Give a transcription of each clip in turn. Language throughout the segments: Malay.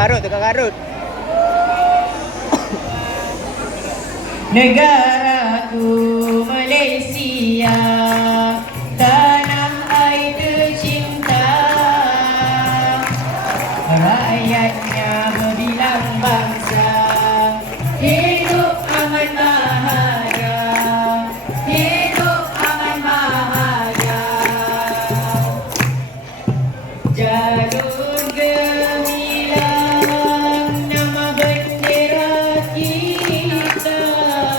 Tukang Garut. Negaraku Malaysia, tanah air tercinta, rakyatnya berbilang bangsa, hidup aman bahagia, hidup aman bahagia. Jalur gemilang nama bendera kita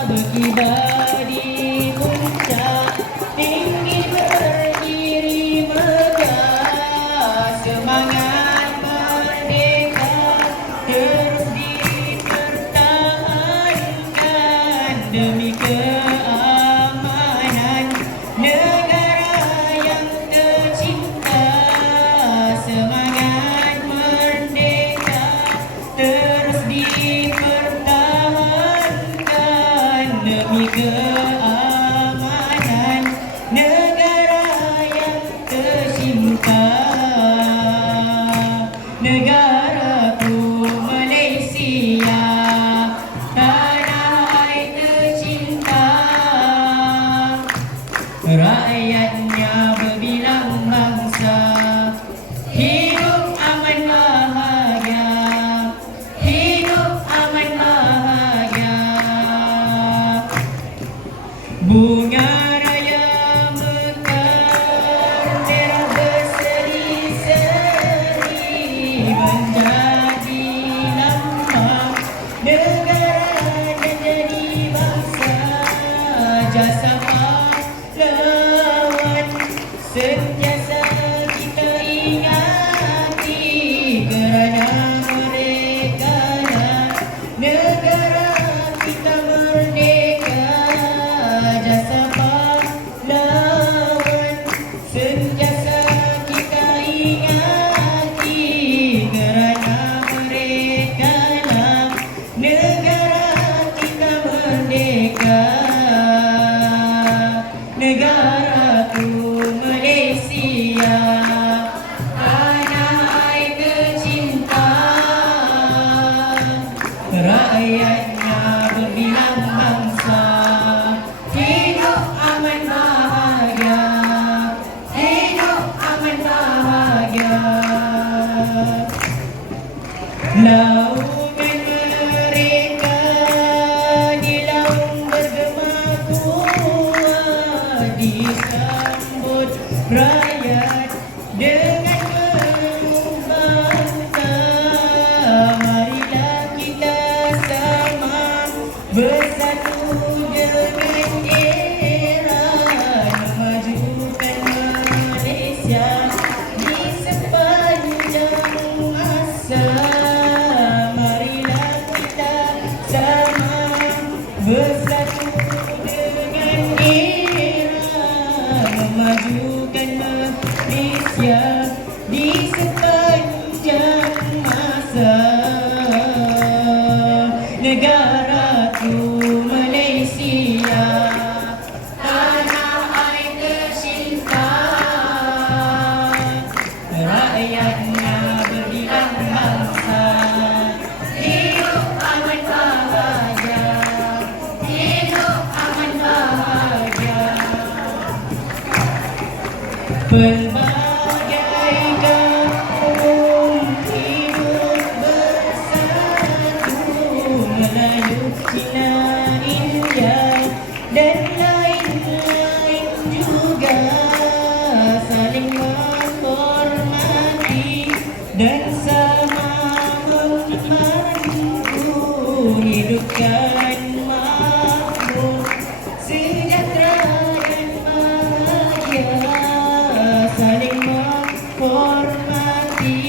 berkibar di puncak tinggi berdiri megah, semangat merdeka terus dipertahankan demi keamanan negara yang tercinta. Semangat merdeka terus dipertahankan demi keamanan negara yang tercinta. Negaraku Malaysia, tanah air tercinta, rakyatnya berbilang bangsa, hidup aman bahagia, hidup aman bahagia. Bunga raya mekar, merah berseri-seri, menjadi lambang negara dan jadi bangsa. Jasa pahlawan sentiasa kita ingati, kerana merekalah negara kita merdeka. Jasa pahlawan sentiasa kita ingati, kerana merekalah negara kita merdeka. Negaraku Malaysia, tanah air tercinta, rakyatnya berbilang bangsa, hidup aman bahagia, hidup aman bahagia. Laungan mereka di laung bergema kuat, disambut rakyat dengan penuh bangga. Marilah kita sama bersatu dengan era, memajukan Malaysia di sepanjang masa. Marilah kita sama bersatu dengan era, memajukan Malaysia di sepanjang masa. Negaraku Malaysia, tanah air tercinta, rakyatnya berbilang bangsa, hidup aman bahagia, hidup aman bahagia. Pelbagai kaum hidup bersatu, Melayu, Cina, India dan lain-lain juga, saling menghormati dan sama membantu, hidupkan makmur, sejahtera dan bahagia, saling menghormati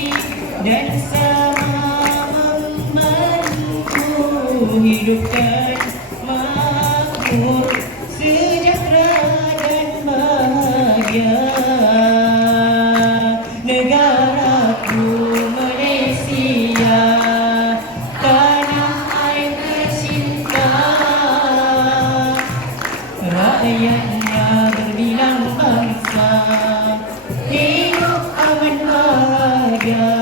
dan sama membantu, hidupkan makmur, sejahtera dan bahagia. Negaraku Malaysia, tanah air tercinta, rakyatnya berbilang bangsa, hidup aman bahagia,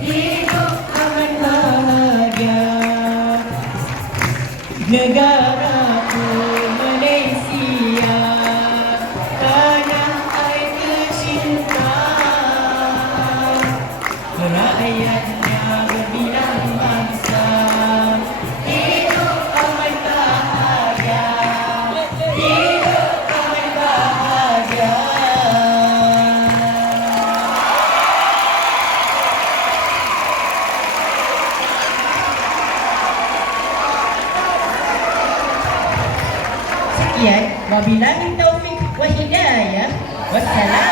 hidup aman Wabillahi taufiq wa hidayah. Wassalamualaikum